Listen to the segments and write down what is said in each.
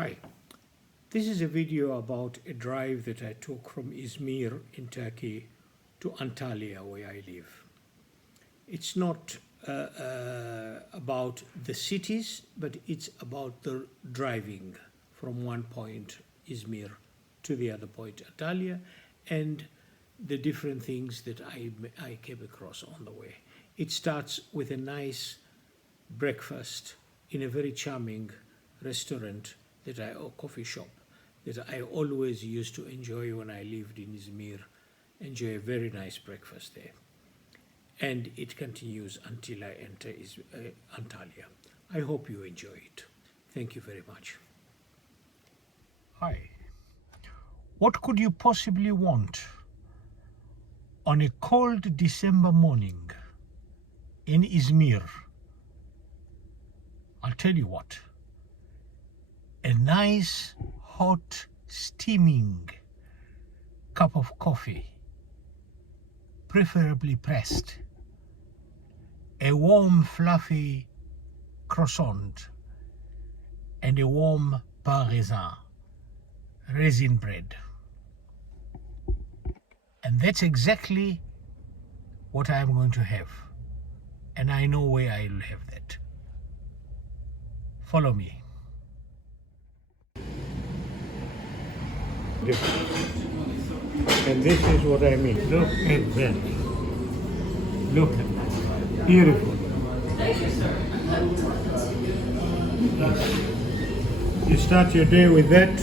Hi, this is a video about a drive that I took from Izmir in Turkey to Antalya, where I live. It's not about the cities, but it's about the driving from one point, Izmir, to the other point, Antalya, and the different things that I came across on the way. It starts with a nice breakfast in a very charming restaurant or coffee shop that I always used to enjoy when I lived in Izmir. Enjoy a very nice breakfast there. And it continues until I enter Antalya. I hope you enjoy it. Thank you very much. Hi. What could you possibly want on a cold December morning in Izmir? I'll tell you what. A nice, hot, steaming cup of coffee, preferably pressed, a warm, fluffy croissant, and a warm pain raisin, raisin bread. And that's exactly what I am going to have. And I know where I will have that. Follow me. And this is what I mean. Look at that. Look at that. Beautiful. You start your day with that,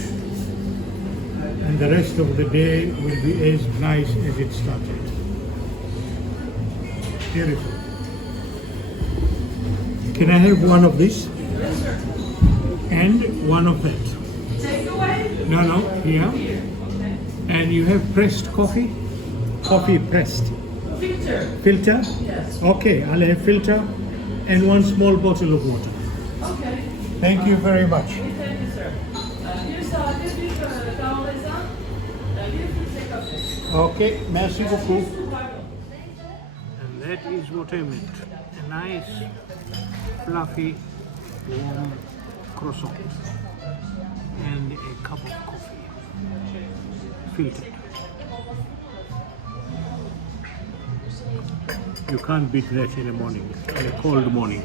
and the rest of the day will be as nice as it started. Beautiful. Can I have one of this? Yes, sir. And one of that. Takeaway? No, here. Okay. And you have pressed coffee? Coffee pressed. Filter? Filter? Yes. Okay, I'll have filter and one small bottle of water. Okay. Thank you very much. Thank you, sir. Here's a bir pain raisin. Bir filtre kafe. Okay, merci beaucoup. And that is what I meant. A nice, fluffy, warm croissant and a cup of coffee, filtered. You can't beat that in the morning, in a cold morning.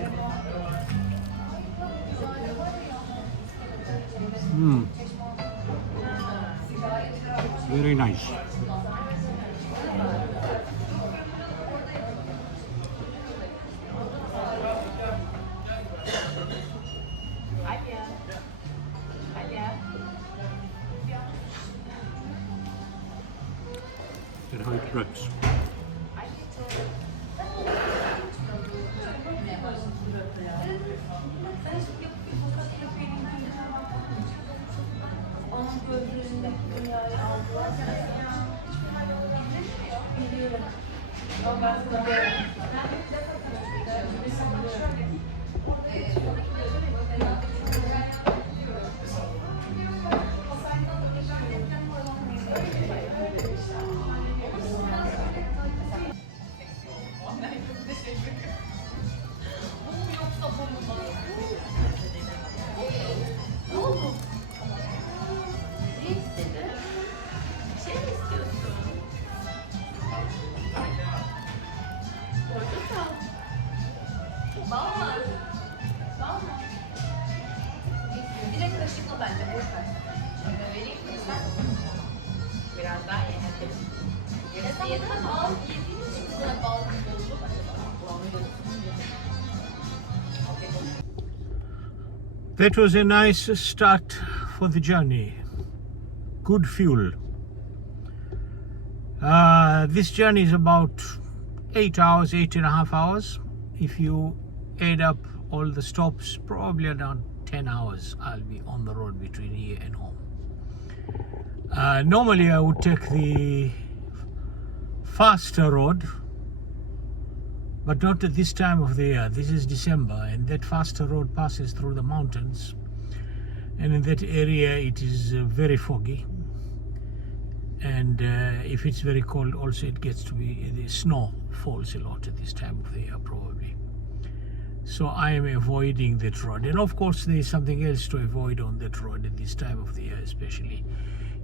Very nice. And how it drips. Bir de kaşıkla bence boş ver. Şöyle vereyim mi sen? Biraz daha yenelim. Yarısı yeter mi? Al, yediğiniz için sana bağlı oldu. That was a nice start for the journey. Good fuel. This journey is about 8 hours, 8.5 hours. If you add up all the stops, probably around 10 hours I'll be on the road between here and home. Normally I would take the faster road, but not at this time of the year. This is December, and that faster road passes through the mountains, and in that area it is very foggy, and if it's very cold also it gets to be, the snow falls a lot at this time of the year probably. So I am avoiding that road. And of course there is something else to avoid on that road at this time of the year especially.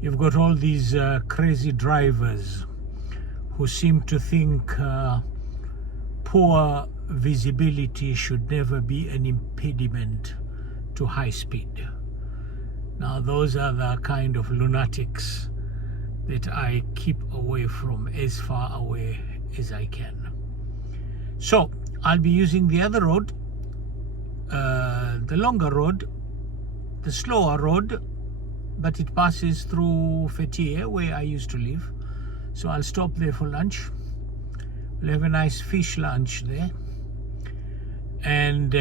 You've got all these crazy drivers who seem to think poor visibility should never be an impediment to high speed. Now those are the kind of lunatics that I keep away from, as far away as I can. So I'll be using the other road, the longer road, the slower road, but it passes through Fethiye, where I used to live. So I'll stop there for lunch. We'll have a nice fish lunch there, and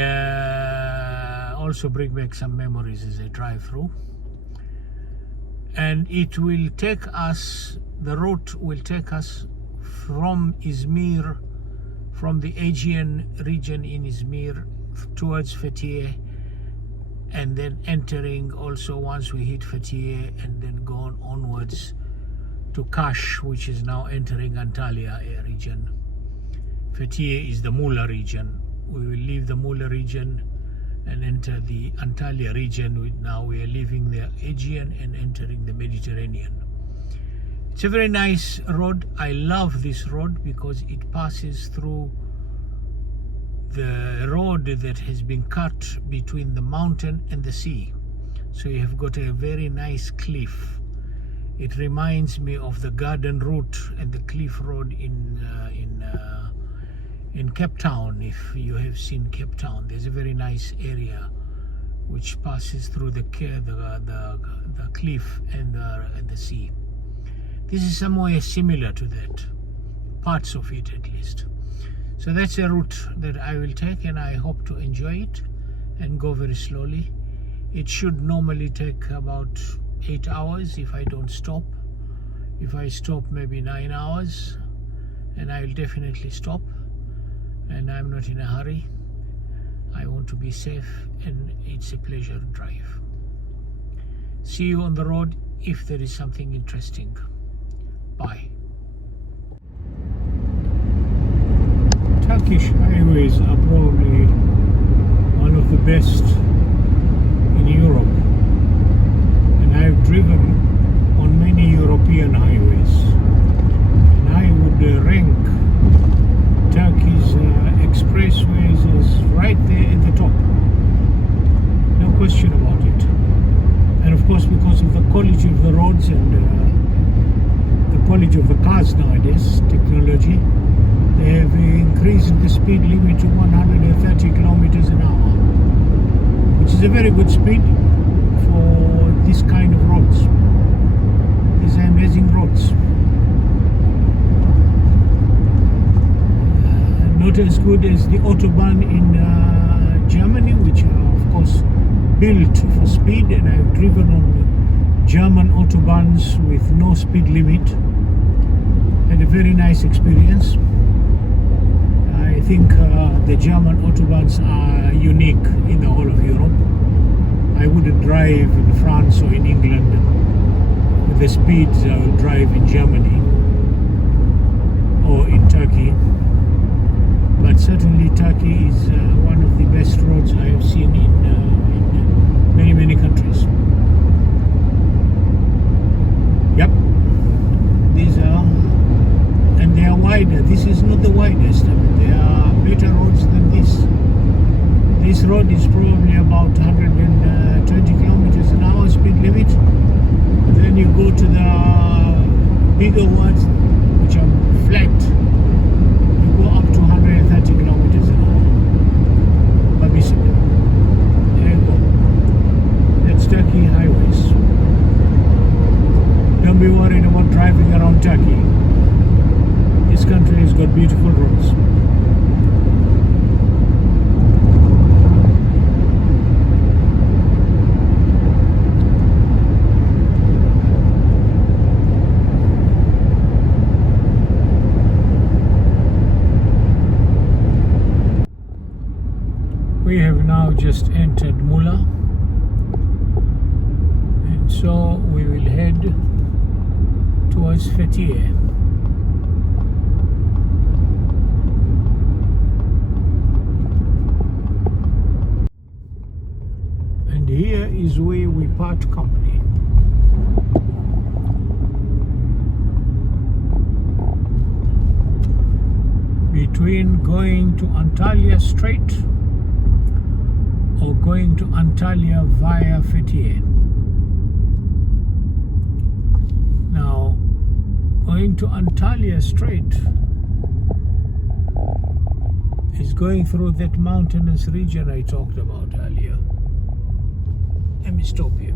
also bring back some memories as I drive through. And it will take us, the route will take us from Izmir, from the Aegean region in Izmir towards Fethiye, and then entering also once we hit Fethiye, and then go onwards to Kash, which is now entering Antalya region. Fethiye is the Mula region. We will leave the Mula region and enter the Antalya region. Now we are leaving the Aegean and entering the Mediterranean. It's a very nice road. I love this road because it passes through the road that has been cut between the mountain and the sea. So you have got a very nice cliff. It reminds me of the garden route and the cliff road in Cape Town. If you have seen Cape Town, there's a very nice area which passes through the cliff and the sea. This is somewhere similar to that, parts of it at least. So that's a route that I will take, and I hope to enjoy it and go very slowly. It should normally take about 8 hours if I don't stop. If I stop, maybe 9 hours, and I will definitely stop. And I'm not in a hurry. I want to be safe, and it's a pleasure to drive. See you on the road if there is something interesting. Bye. Turkish highways are probably one of the best in Europe, and I've driven on many European highways, and I would rank Turkey's expressways is right there at the top, no question about it. And of course, because of the quality of the roads and the quality of the cars nowadays, technology, they have increased the speed limit to 130 kilometers an hour, which is a very good speed for this kind of roads. These are amazing roads. Not as good as the Autobahn in Germany, which are of course built for speed, and I've driven on German Autobahns with no speed limit. Had a very nice experience. I think the German Autobahns are unique in the whole of Europe. I wouldn't drive in France or in England with the speeds I would drive in Germany or in Turkey. But certainly Turkey is one of the best roads I have seen in many, many countries. Yep, these are, and they are wider. This is not the widest. I mean, there are better roads than this. This road is probably about 120 kilometers an hour speed limit. And then you go to the bigger ones, which are flat. You go up to 130 kilometers an hour. Permissible. There you go. That's Turkey highways. Don't be worried about driving around Turkey. This country has got beautiful roads. We have now just entered Mula, and so we will head towards Fethiye. is where we part company. Between going to Antalya straight or going to Antalya via Fethiye. Now, going to Antalya straight is going through that mountainous region I talked about earlier. Let me stop here.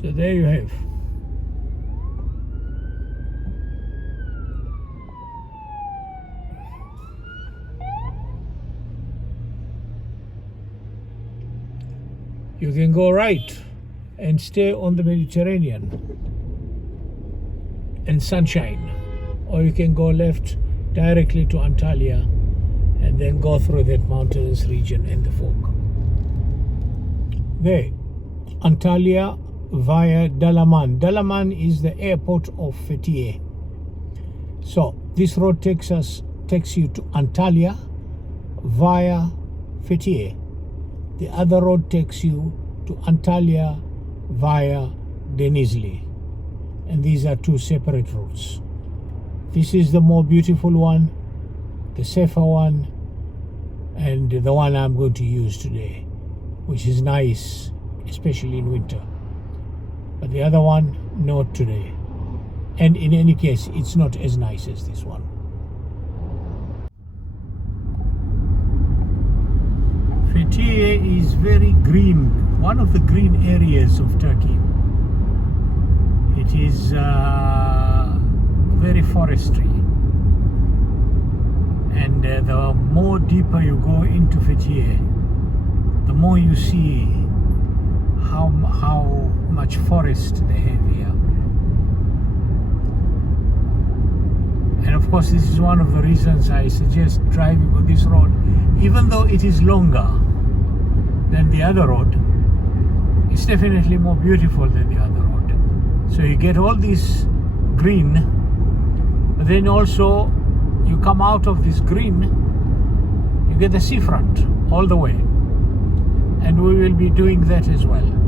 So there you have. You can go right and stay on the Mediterranean and sunshine, or you can go left directly to Antalya and then go through that mountainous region and the fog. There, Antalya via Dalaman. Dalaman is the airport of Fethiye. So this road takes you to Antalya via Fethiye. The other road takes you to Antalya via Denizli. And these are two separate routes. This is the more beautiful one, the safer one, and the one I'm going to use today, which is nice, especially in winter. But the other one, not today. And in any case, it's not as nice as this one. Fethiye is very green, one of the green areas of Turkey. It is very forestry. And the more deeper you go into Fethiye, the more you see how much forest they have here. And of course, this is one of the reasons I suggest driving on this road, even though it is longer than the other road. It's definitely more beautiful than the other road. So you get all this green, but then also you come out of this green, you get the seafront all the way. And we will be doing that as well.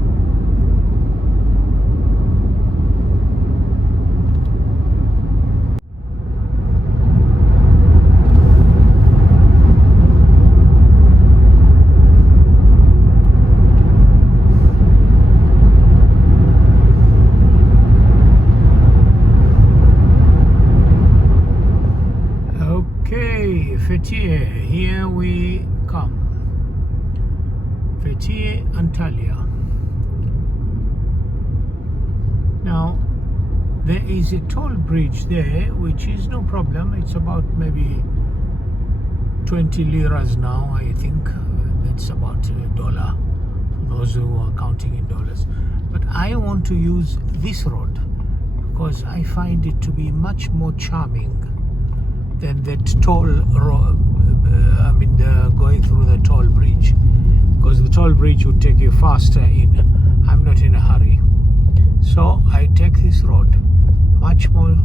Okay, Fethiye, here we come. Fethiye, Antalya. Now, there is a toll bridge there, which is no problem. It's about maybe 20 liras now, I think. That's about $1 for those who are counting in dollars. But I want to use this road because I find it to be much more charming than that toll road. Going through the toll bridge, because the toll bridge would take you faster in. I'm not in a hurry, so I take this road, much more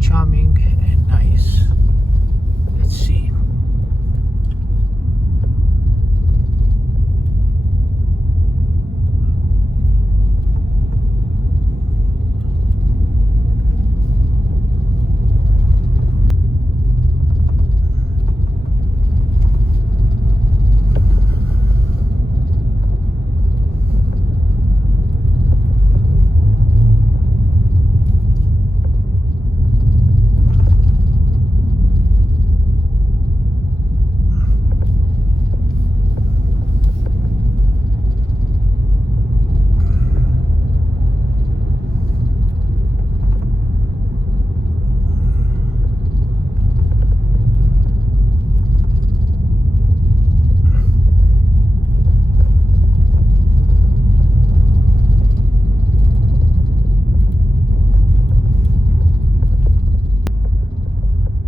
charming and nice. Let's see.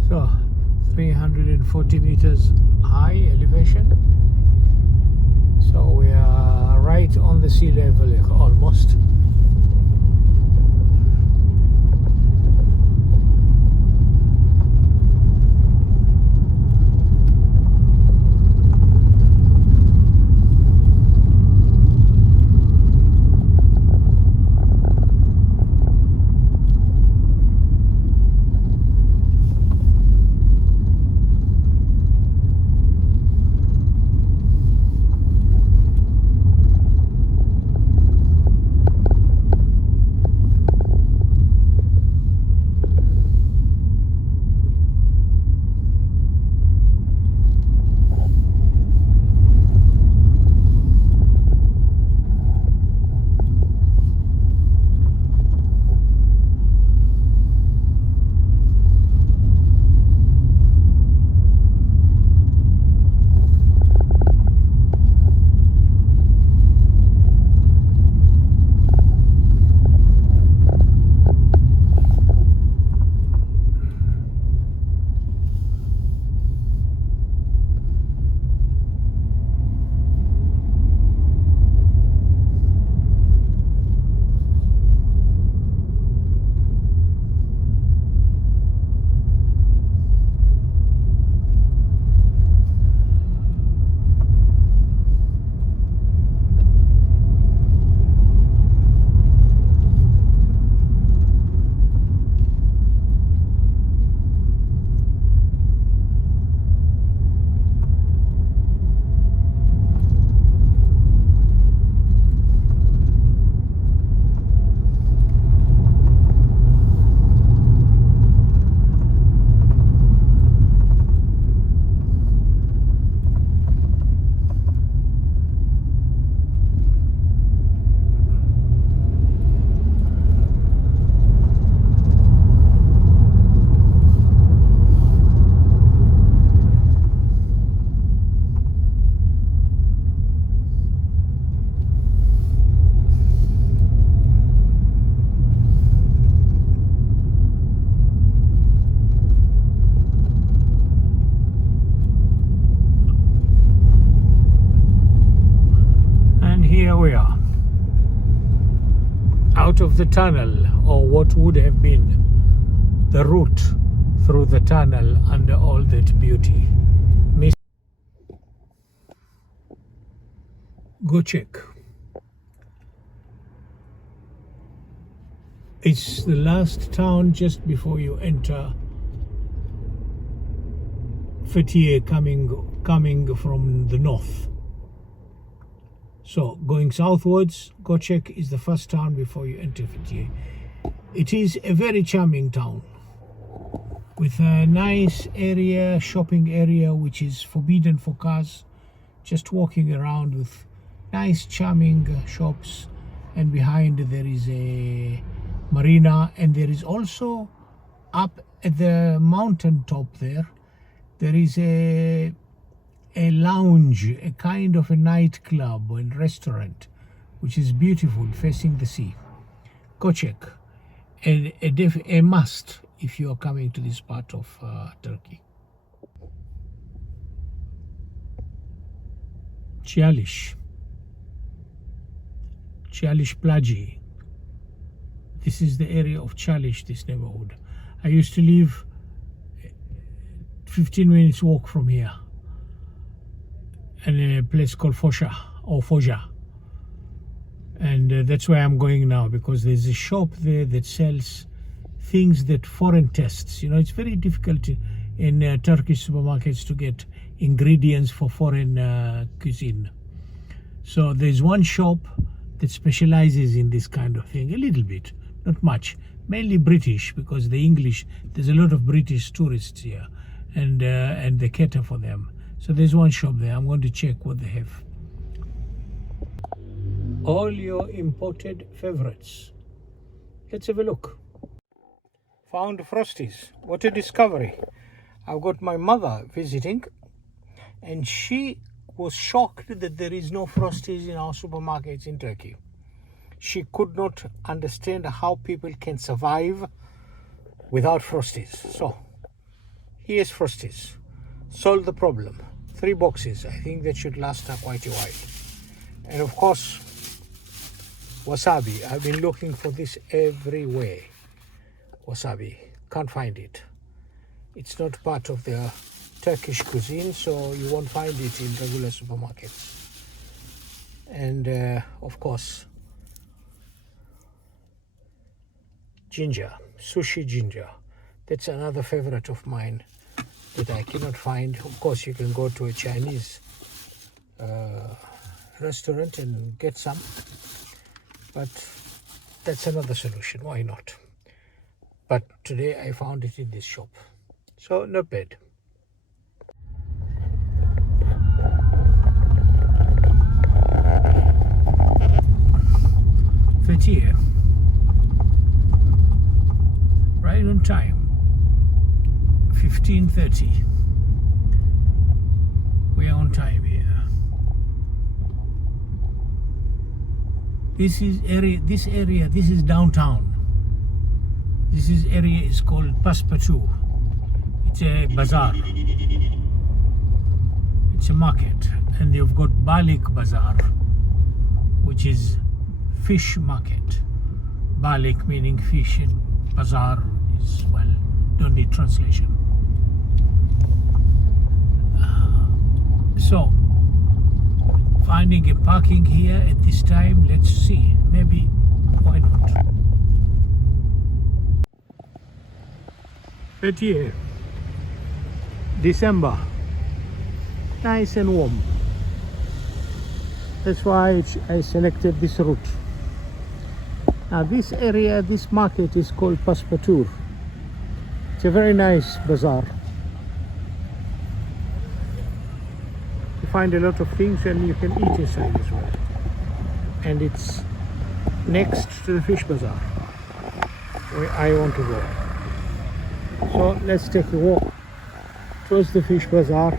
So 340 meters high elevation. So we are right on the sea level almost. of the tunnel, or what would have been the route through the tunnel under all that beauty. Go check. It's the last town just before you enter Fethiye, coming from the north. So going southwards, Göcek is the first town before you enter Fethiye. It is a very charming town with a nice area, shopping area, which is forbidden for cars. Just walking around with nice charming shops, and behind there is a marina, and there is also up at the mountain top there is a lounge, a kind of a nightclub and restaurant, which is beautiful, facing the sea. Göcek, a must if you are coming to this part of Turkey. Cialish Plaji. This is the area of Cialish, this neighborhood. I used to live 15 minutes walk from here, in a place called Foja. And that's where I'm going now, because there's a shop there that sells things that foreign tastes. You know, it's very difficult in Turkish supermarkets to get ingredients for foreign cuisine. So there's one shop that specializes in this kind of thing, a little bit, not much, mainly British, because the English, there's a lot of British tourists here, and they cater for them. So there's one shop there. I'm going to check what they have. All your imported favorites. Let's have a look. Found Frosties. What a discovery. I've got my mother visiting, and she was shocked that there is no Frosties in our supermarkets in Turkey. She could not understand how people can survive without Frosties. So here's Frosties. Solve the problem. 3 boxes. I think that should last quite a while. And of course, wasabi. I've been looking for this everywhere. Wasabi. Can't find it. It's not part of the Turkish cuisine, so you won't find it in regular supermarkets. And of course, ginger. Sushi ginger. That's another favorite of mine that I cannot find. Of course, you can go to a Chinese restaurant and get some, but that's another solution. Why not? But today I found it in this shop, so not bad. Fethiye, right on time. 15:30. We are on time here. This is downtown. This area is called Paspatu. It's a bazaar. It's a market, and you've got Balik Bazaar, which is fish market. Balik meaning fish, and bazaar is, well, don't need translation. So, finding a parking here at this time, let's see. Maybe, why not? Fethiye, December, nice and warm. That's why I selected this route. Now this area, this market is called Paspatur. It's a very nice bazaar. You find a lot of things, and you can eat inside as well. And it's next to the fish bazaar, where I want to go. So let's take a walk towards the fish bazaar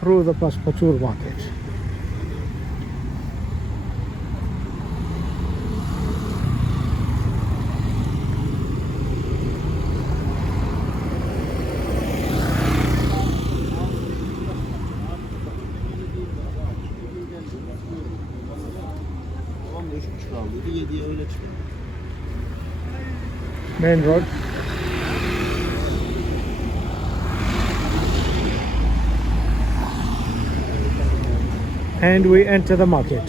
through the Paspatur market. Öyle çıkıyor. main road. And we enter the market.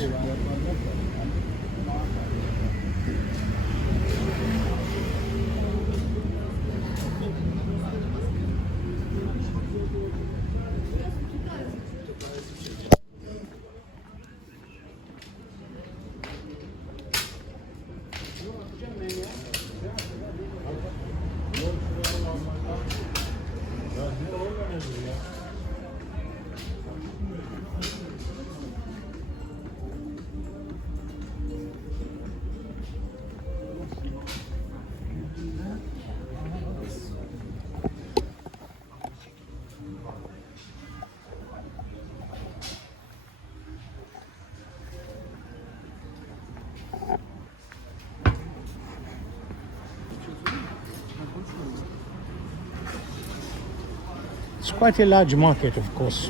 It's quite a large market, of course.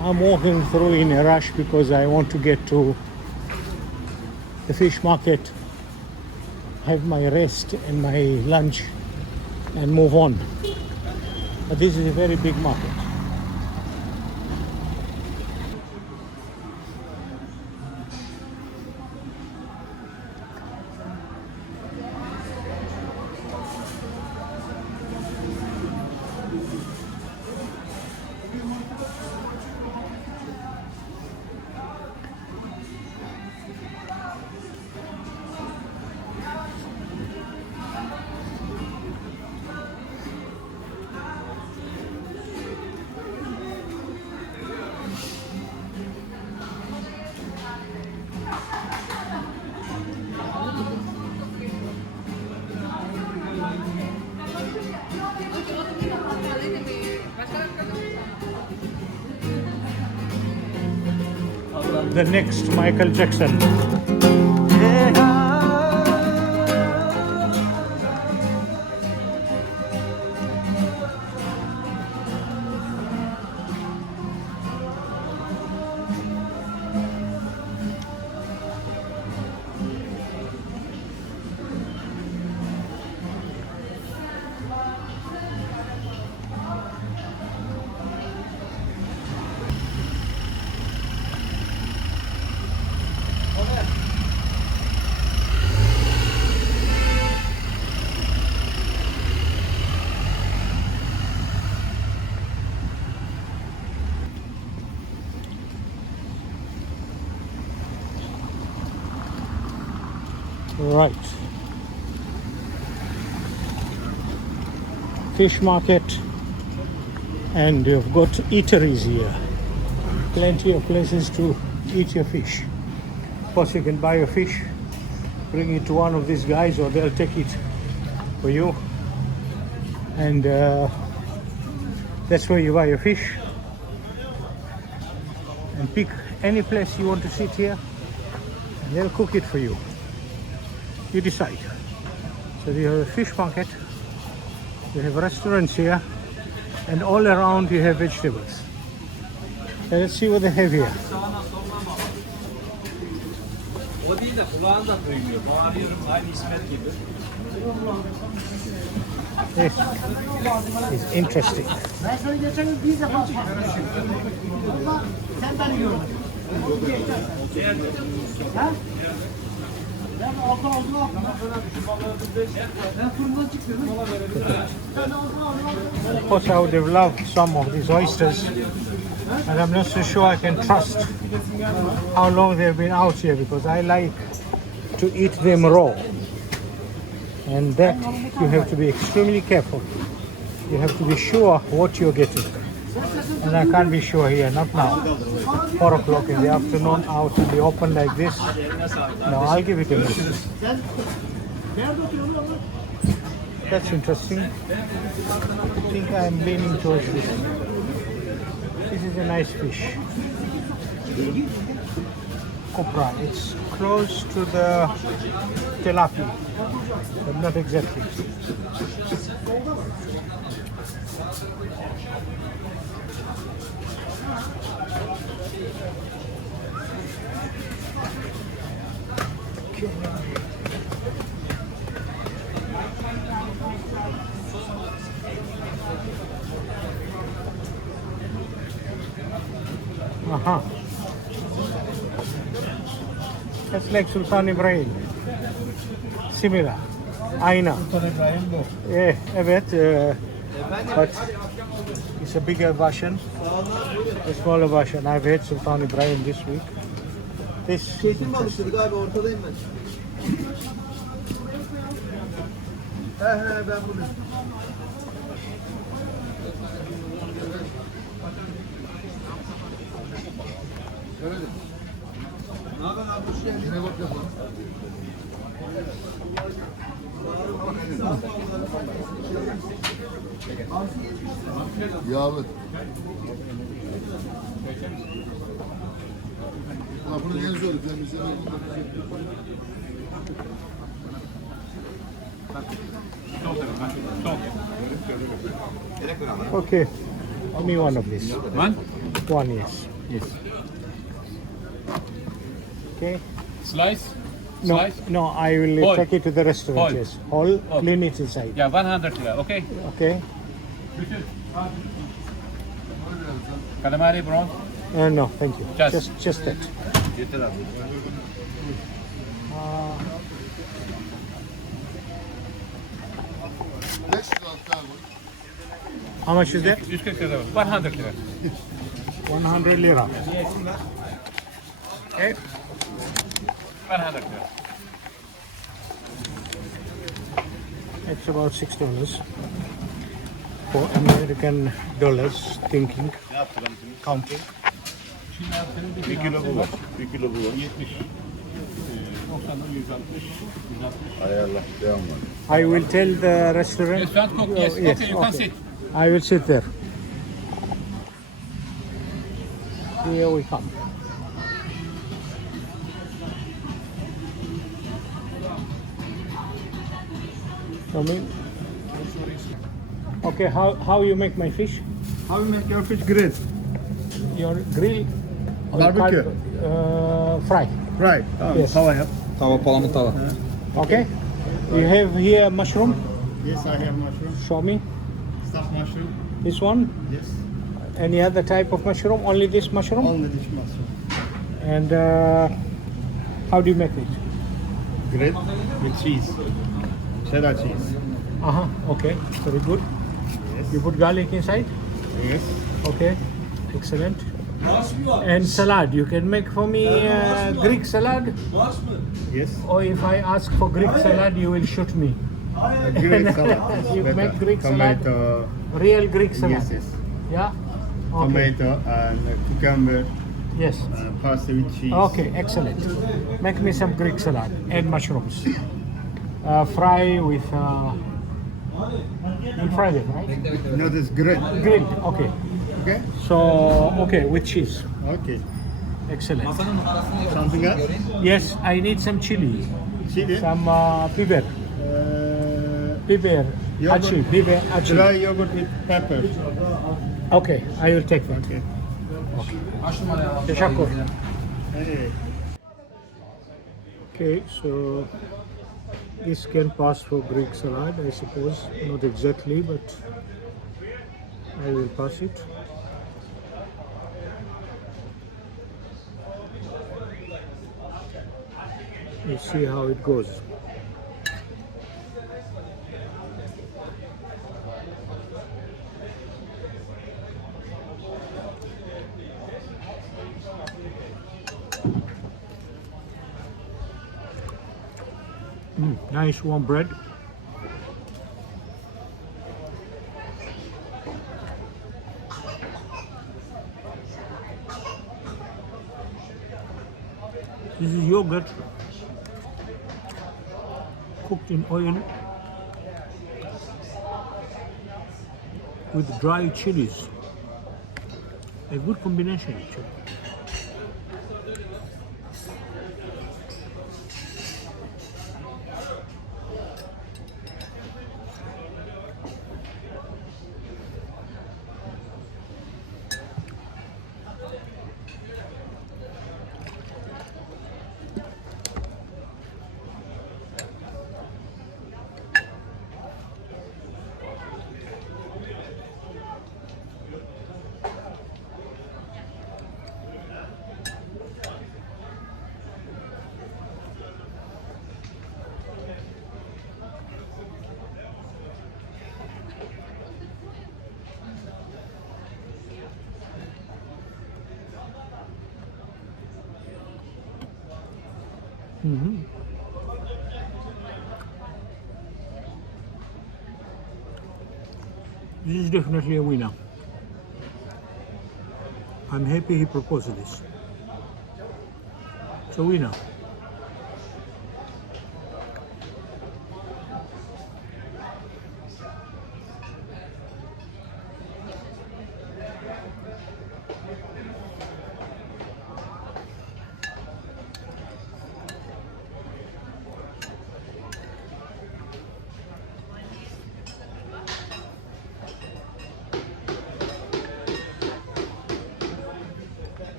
I'm walking through in a rush because I want to get to the fish market, have my rest and my lunch, and move on. But this is a very big market. The next Michael Jackson. Right. Fish market, and you've got eateries here. Plenty of places to eat your fish. Of course, you can buy your fish, bring it to one of these guys, or they'll take it for you. And that's where you buy your fish. And pick any place you want to sit here, and they'll cook it for you. You decide. So you have a fish market, you have restaurants here, and all around you have vegetables. So let's see what they have here. O değil de kulağını da duymuyor. Bağırıyorum aynı İsmet gibi. This is interesting. Ben sana geçen gün bir defa sen beni gördün. Ha? Ben altı ağzına attım. Ben fırından çıktım. Of course, I would have loved some of these oysters, and I'm not so sure I can trust how long they've been out here, because I like to eat them raw. And that you have to be extremely careful. You have to be sure what you're getting. And I can't be sure here, not now. 4 o'clock in the afternoon, out in the open like this. No, I'll give it a miss. That's interesting. I think I'm leaning towards this. This is a nice fish. Copra. It's close to the tilapia, but not exactly. Aha. That's like Sultan Ibrahim. Similar. Ayna. Sultan İbrahim bu. Yeah, evet. But it's a bigger version. A smaller version. I've had Sultan Ibrahim this week. This. Keyfin mi alıştırdık abi, ortadayım ben. Ben buradayım. Ne haber abi, hoş geldin. Yine bak yapalım. Yağlı. Ha, bunu en zor. Okay. Give me one of these. One? One, yes. Yes. Okay. Slice? No, Slice? no, I will Whole. take it to the restaurant. Whole. Yes. Whole, Okay. clean it inside. Yeah, 100 lira, okay? Okay. Calamari bronze? No, thank you. Just- Just that. Yeter abi. How much is that? 140 lira. 100 lira. 100 lira. Okay. 100 lira. It's about $6 for American dollars. Thinking, counting. Bir kilo bu var. Bir kilo bu var. 70. 90'dan 160. 160. Ayarla. Devam var. I will tell the restaurant. Restaurant cook, yes. Oh, Okay, you can sit. I will sit there. Here we come. Come in. Okay, how you make my fish? How you make your fish grill? Your grill? or Barbecue. Fry. Right. Tamam. Yes. Tava yap. Tava, palamut tava. Okay. You have here mushroom. Yes, I have mushroom. Show me. Stuffed mushroom. This one. Yes. Any other type of mushroom? Only this mushroom? Only dish mushroom. And how do you make it? Grill with cheese. Cheddar cheese. Okay. Very good. Yes. You put garlic inside? Yes. Okay. Excellent. And salad. You can make for me Greek salad? Yes. Or if I ask for Greek salad, you will shoot me. Greek salad. is You better. make Greek salad? Tomato. Real Greek salad? Yes, yes. Yeah? Okay. Tomato and cucumber Yes. and parsley with cheese. Okay, excellent. Make me some Greek salad and mushrooms. Fry with... you fry them, right? No, this grill. Grilled, okay. Okay. So, okay, with cheese. Okay. Excellent. Something else? Yes, I need some chili, Chili. some biber, Yogurt. biber, achi. Dry yogurt with pepper. Okay, I will take that. Okay. Teşekkür. Hey. Okay, so this can pass for Greek salad, I suppose. Not exactly, but I will pass it. We'll see how it goes. Nice warm bread. This is yogurt cooked in oil with dry chilies. A good combination actually. This is definitely a winner. I'm happy he proposed this. It's a winner.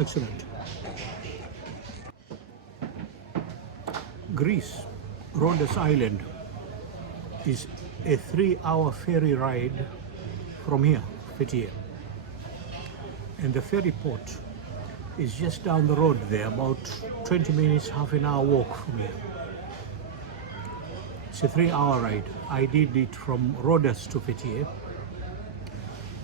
Excellent. Greece, Rhodes Island, is a 3-hour ferry ride from here, Fethiye. And the ferry port is just down the road there, about 20 minutes, half an hour walk from here. It's a 3-hour ride. I did it from Rhodes to Fethiye.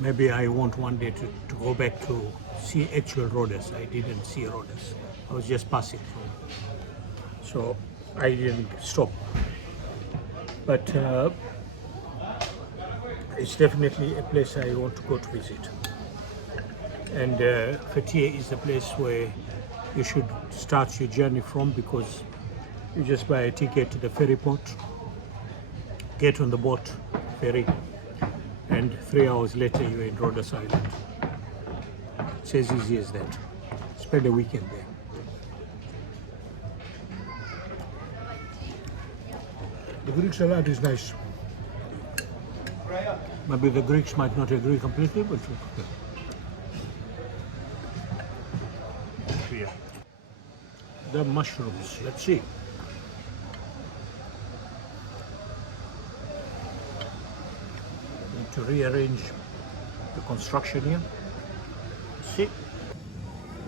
Maybe I want one day to go back to see actual Rhodes. I didn't see Rhodes. I was just passing through. So I didn't stop. But it's definitely a place I want to go to visit. And Fethiye is the place where you should start your journey from, because you just buy a ticket to the ferry port, get on the boat, ferry, and 3 hours later you're in Rhodes Island. It's as easy as that. Spend a weekend there. The Greek salad is nice. Maybe the Greeks might not agree completely, but okay. Yeah. The mushrooms, let's see. Need to rearrange the construction here. See?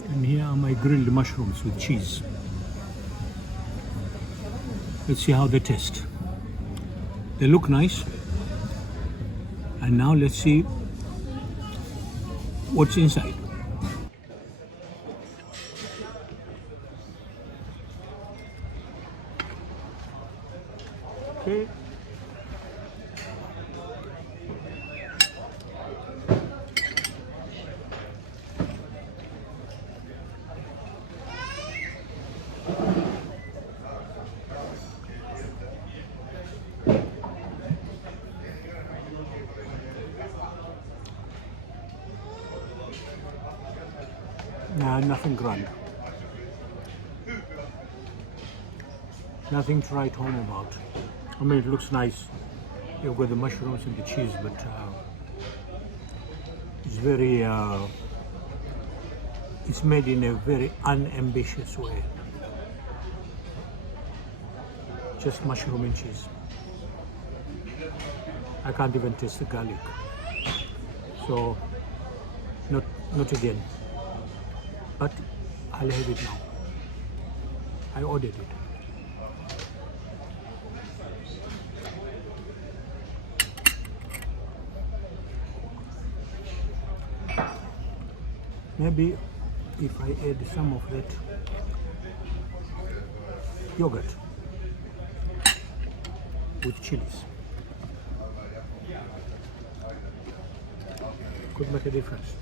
And here are my grilled mushrooms with cheese. Let's see how they taste. They look nice. And now let's see what's inside. Okay. Nah, nothing grand. Nothing to write home about. I mean, it looks nice. You've got the mushrooms and the cheese, but it's very, it's made in a very unambitious way. Just mushroom and cheese. I can't even taste the garlic. So, not again. But I'll have it now. I ordered it. Maybe if I add some of that yogurt with chilies, could make a difference.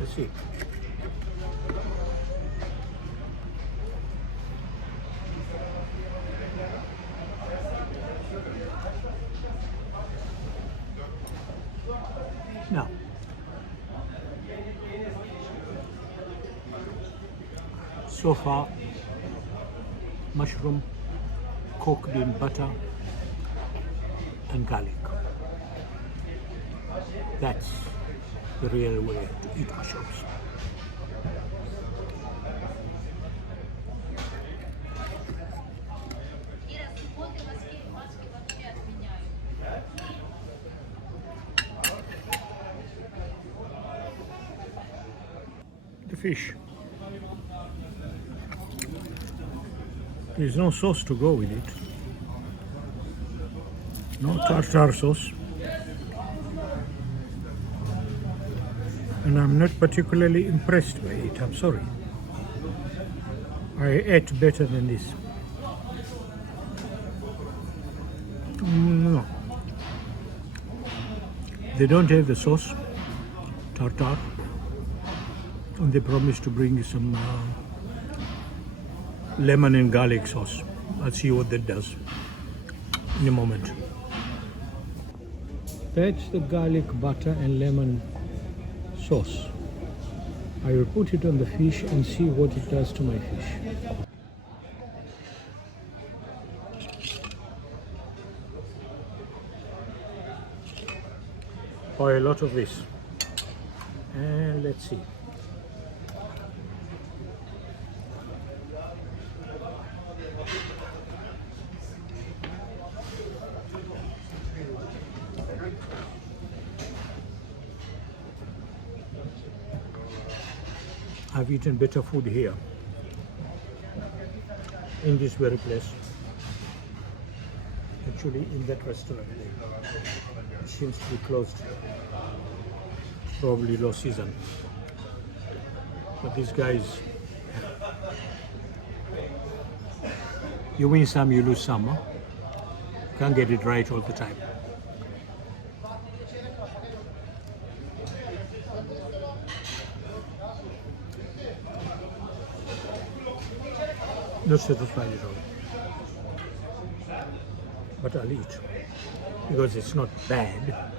Let's see. Now, so far, mushroom cooked in butter and garlic. That's the real way to eat mushrooms. The fish. There's no sauce to go with it. No tartar sauce. And I'm not particularly impressed by it, I'm sorry. I ate better than this. No. They don't have the sauce, tartar, and they promised to bring you some lemon and garlic sauce. I'll see what that does in a moment. That's the garlic butter and lemon sauce. I will put it on the fish and see what it does to my fish. Oh, a lot of this. And let's see. I've eaten better food here, in this very place. Actually, in that restaurant, it seems to be closed, probably low season. But these guys, you win some, you lose some. Huh? Can't get it right all the time. Not satisfied at all. But I'll eat because it's not bad.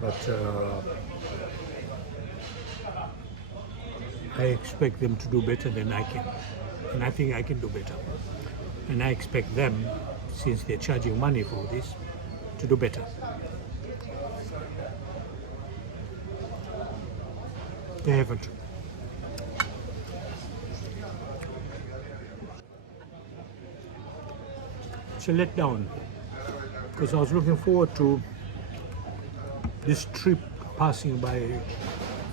But I expect them to do better than I can, and I think I can do better. And I expect them, since they're charging money for this, to do better. They haven't. It's a letdown because I was looking forward to this trip passing by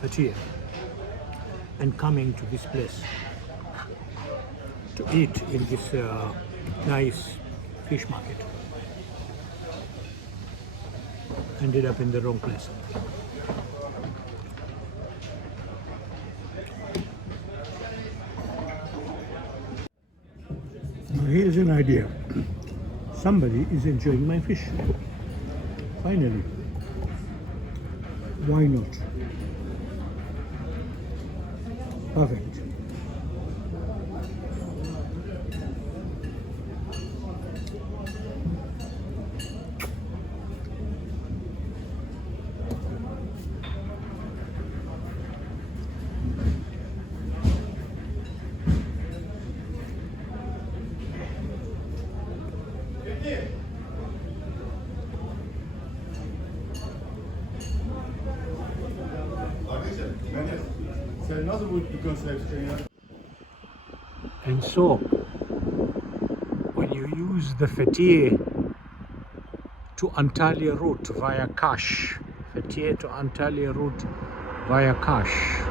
Antalya and coming to this place to eat in this nice fish market. Ended up in the wrong place. Now here's an idea. Somebody is enjoying my fish. Finally. Why not? Perfect. And so, when you use the Fethiye to Antalya route via Kash, Fethiye to Antalya route via Kash,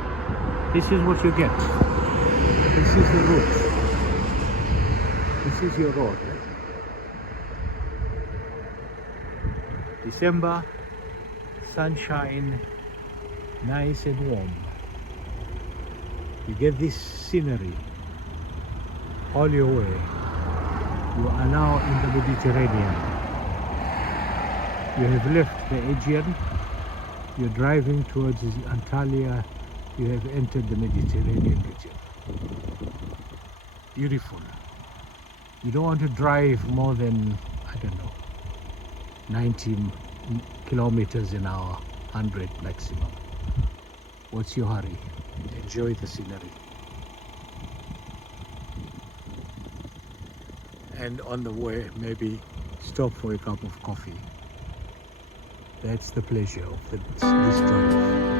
this is what you get. This is the route. This is your road. December, sunshine, nice and warm. You get this scenery all your way. You are now in the Mediterranean. You have left the Aegean. You're driving towards Antalya. You have entered the Mediterranean region. Beautiful. You don't want to drive more than, I don't know, 90 kilometers an hour, 100 maximum. What's your hurry? Enjoy the scenery. And on the way, maybe stop for a cup of coffee. That's the pleasure of this drive.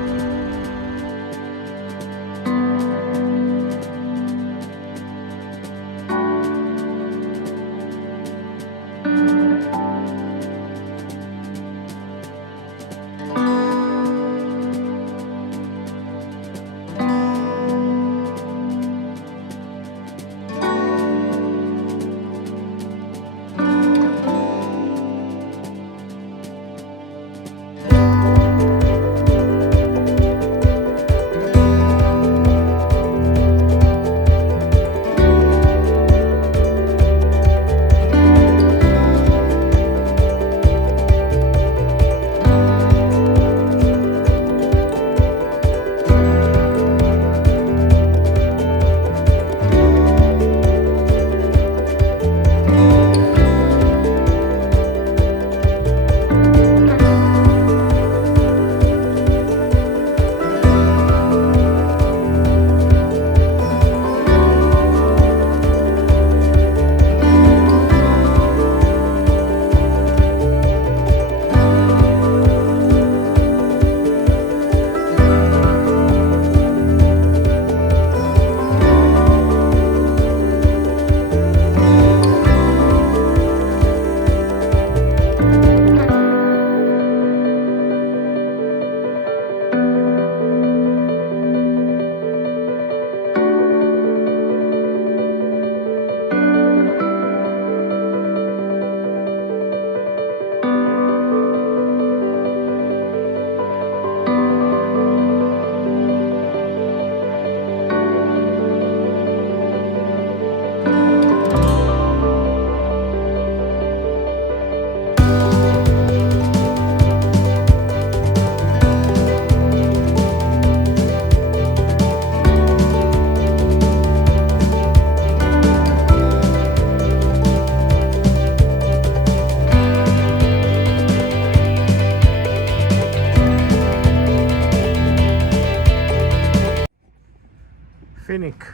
Phoenix.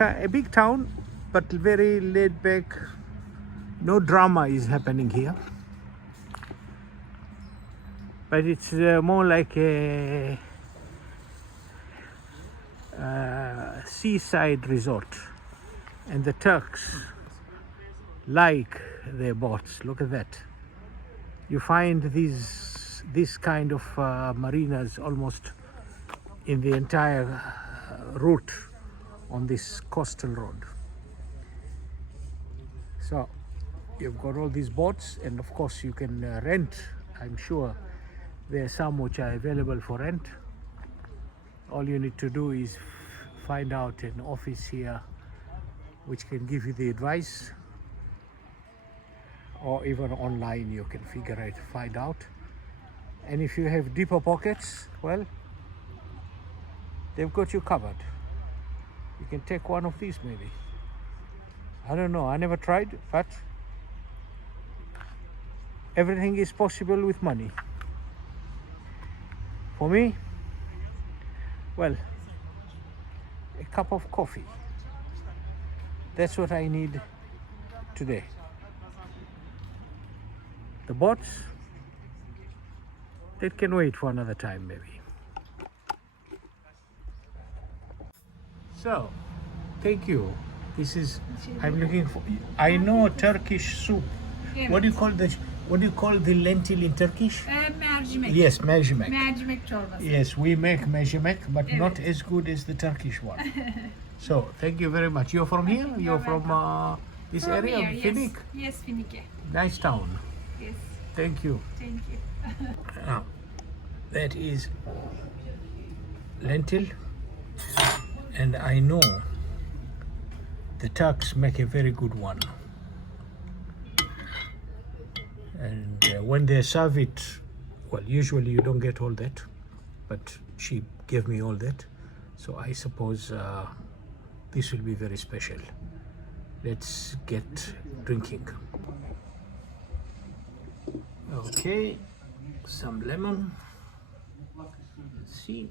A big town, but very laid back. No drama is happening here. But it's more like a seaside resort. And the Turks like their boats. Look at that. You find this kind of marinas almost in the entire route on this coastal road. So you've got all these boats, and of course you can rent. I'm sure there are some which are available for rent. All you need to do is find out an office here which can give you the advice, or even online you can find out. And if you have deeper pockets, well, they've got you covered. You can take one of these maybe. I don't know, I never tried, but everything is possible with money. For me, well, a cup of coffee. That's what I need today. The boats, that can wait for another time maybe. So, thank you. This is, I'm looking for, I know Turkish soup. What do you call the lentil in Turkish? Mercimek. Yes, mercimek. Mercimek çorbası. Yes, we make mercimek, but not as good as the Turkish one. So, thank you very much. You're from here? You're from this From area, here, Phoenix? Yes, Phoenix. Nice town. Yes, Thank you. thank you. Now, that is lentil, and I know the Turks make a very good one. And when they serve it, well, usually you don't get all that, but she gave me all that, so I suppose this will be very special. Let's get drinking. Okay, some lemon. Let's see.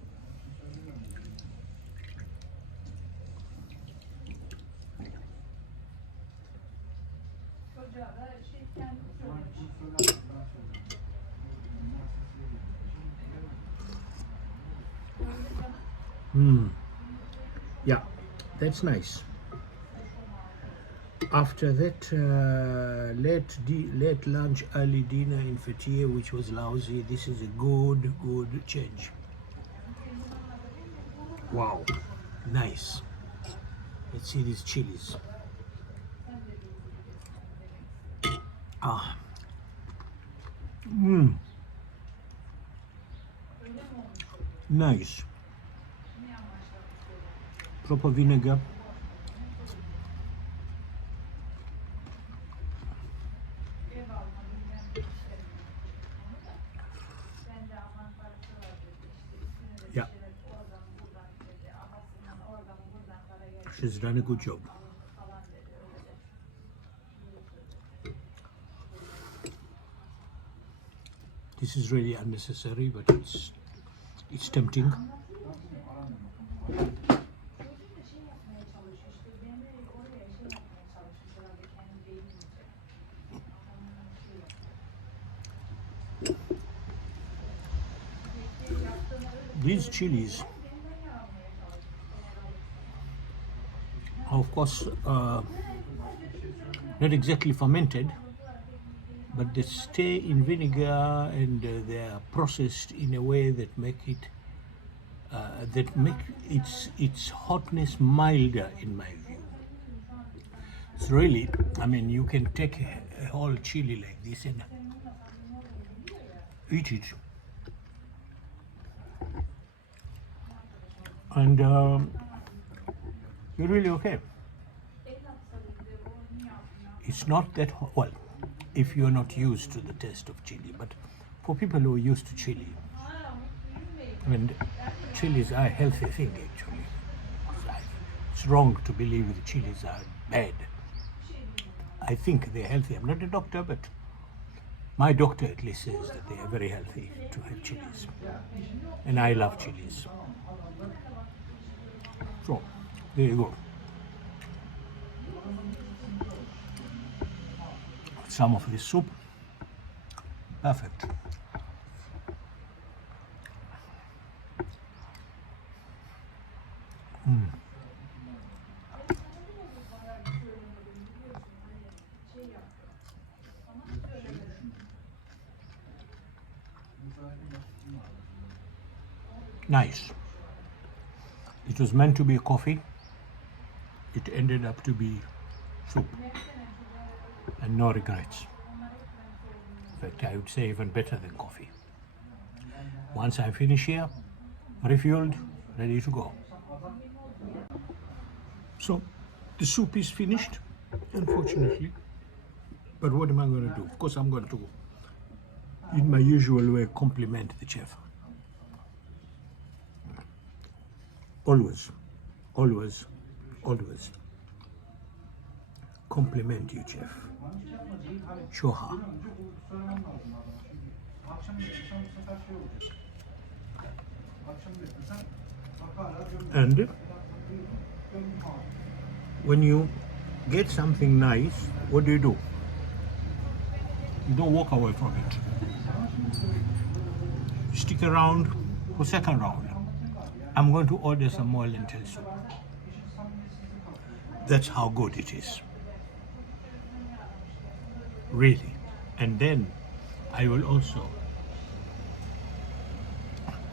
Yeah, that's nice. After that late lunch, early dinner in Fethiye, which was lousy, this is a good change. Wow, nice. Let's see these chilies. Nice. Proper vinegar. Yeah. She's done a good job. This is really unnecessary, but it's tempting. These chilies are, of course, not exactly fermented, but they stay in vinegar, and they are processed in a way that make its hotness milder, in my view. It's really, I mean, you can take a whole chili like this and eat it, and you're really okay. It's not that well, if you're not used to the taste of chili, but for people who are used to chili, I mean, chilies are a healthy thing actually. It's wrong to believe that chilies are bad. I think they're healthy. I'm not a doctor, but my doctor at least says that they are very healthy to have chilies. And I love chilies. So, there you go. Some of this soup. Perfect. Nice. It was meant to be a coffee. It ended up to be soup. And no regrets. In fact, I would say even better than coffee. Once I finish here, refueled, ready to go. So, the soup is finished, unfortunately. But what am I going to do? Of course, I'm going to, in my usual way, compliment the chef. Always, always, always compliment you, chef. Shoha. And when you get something nice, what do? You don't walk away from it. You stick around for second round. I'm going to order some more lentil soup. That's how good it is. Really. And then I will also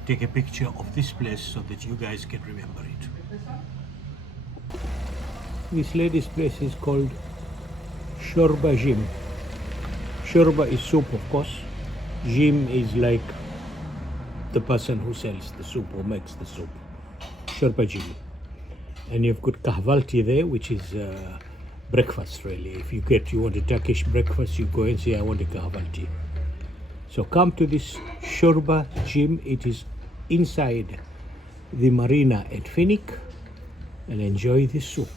take a picture of this place so that you guys can remember it. This lady's place is called Shorba Jim. Shorba is soup, of course. Jim is like the person who sells the soup or makes the soup. Shorba Jim. And you've got kahvalti there, which is breakfast really. If you want a Turkish breakfast, you go and say, I want a kahvalti. So come to this Shorba Jim. It is inside the marina at Finik, and enjoy this soup.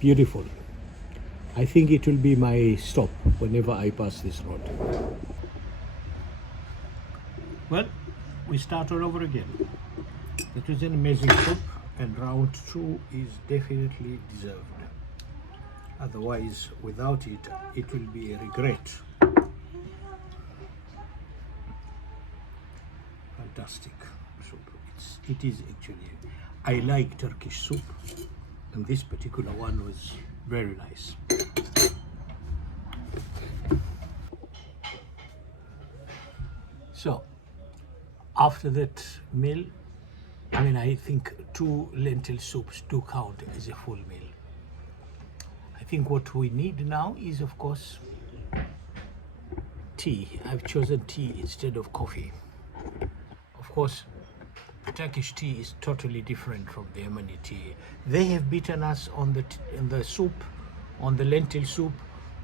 Beautiful. I think it will be my stop whenever I pass this road. Well, we start all over again. It was an amazing soup, and round 2 is definitely deserved. Otherwise, without it, it will be a regret. Fantastic soup. It is actually. I like Turkish soup, and this particular one was very nice. So, after that meal, I think 2 lentil soups do count as a full meal. I think what we need now is, of course, tea. I've chosen tea instead of coffee. Of course, Turkish tea is totally different from the Yemeni tea. They have beaten us on the soup, on the lentil soup,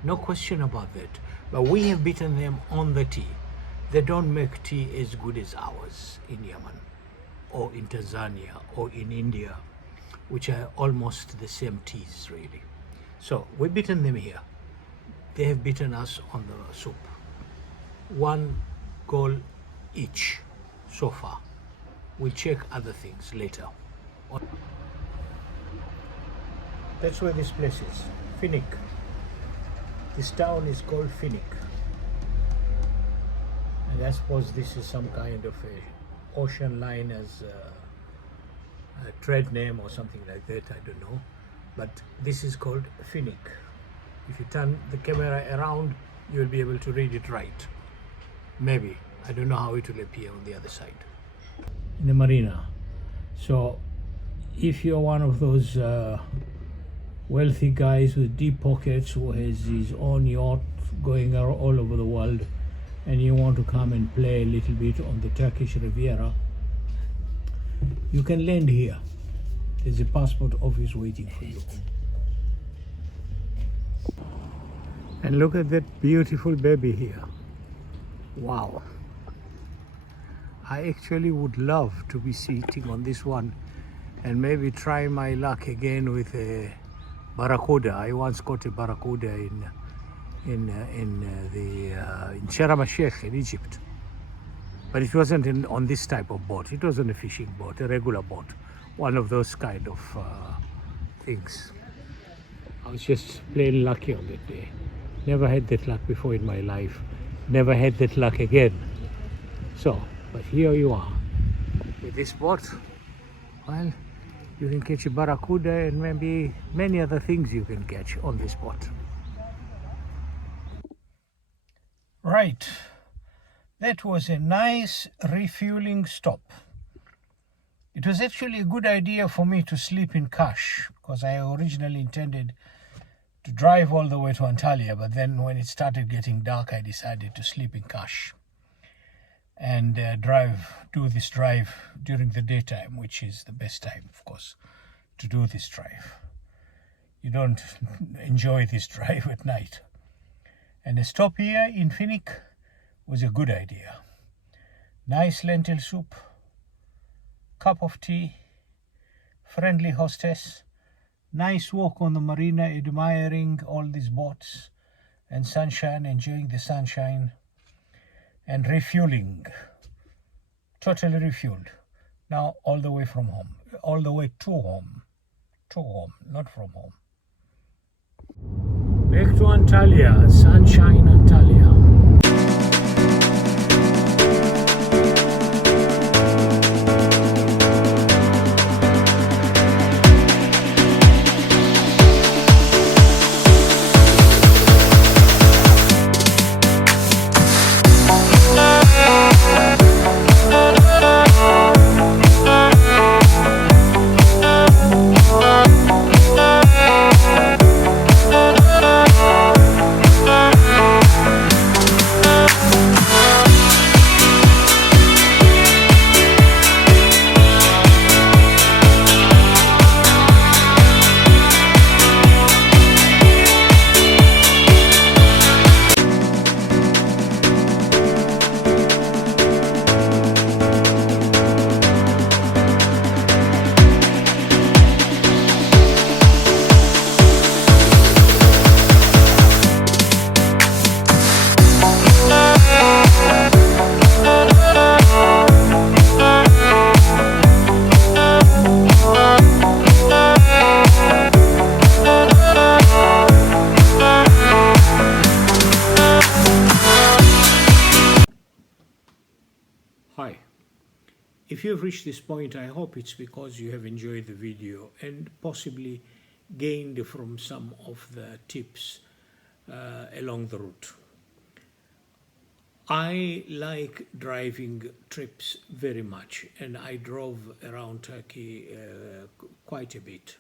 no question about that. But we have beaten them on the tea. They don't make tea as good as ours in Yemen, or in Tanzania, or in India, which are almost the same teas really. So we've beaten them here. They have beaten us on the soup. 1 goal each so far. We'll check other things later. That's where this place is, Finik. This town is called Finik. And I suppose this is some kind of a ocean line as a trade name or something like that, I don't know. But this is called Finik. If you turn the camera around, you'll be able to read it right. Maybe. I don't know how it will appear on the other side. In the marina. So if you're one of those wealthy guys with deep pockets who has his own yacht going all over the world, and you want to come and play a little bit on the Turkish Riviera, you can land here. There's a passport office waiting for you. And look at that beautiful baby here. Wow. I actually would love to be sitting on this one and maybe try my luck again with a barracuda. I once caught a barracuda in Sharm el-Sheikh in Egypt, but it wasn't on this type of boat. It wasn't a fishing boat, a regular boat. one of those kind of things. I was just plain lucky on that day. Never had that luck before in my life. Never had that luck again. So, but here you are with this boat. Well, you can catch a barracuda and maybe many other things you can catch on this boat. Right. That was a nice refueling stop. It was actually a good idea for me to sleep in Kash because I originally intended to drive all the way to Antalya, but then when it started getting dark, I decided to sleep in Kash and do this drive during the daytime, which is the best time, of course, to do this drive. You don't enjoy this drive at night. And a stop here in Finnick was a good idea. Nice lentil soup, cup of tea, friendly hostess, nice walk on the marina, admiring all these boats and sunshine, enjoying the sunshine, and refueling. Totally refueled. Now all the way from home, all the way to home, not from home. Back to Antalya, sunshine Antalya. Hi. If you have reached this point, I hope it's because you have enjoyed the video and possibly gained from some of the tips along the route. I like driving trips very much, and I drove around Turkey quite a bit,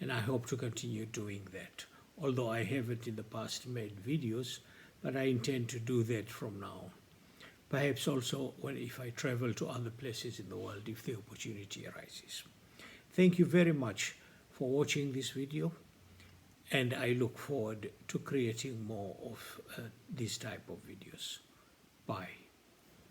and I hope to continue doing that. Although I haven't in the past made videos, but I intend to do that from now. Perhaps also if I travel to other places in the world, if the opportunity arises. Thank you very much for watching this video, and I look forward to creating more of this type of videos. Bye.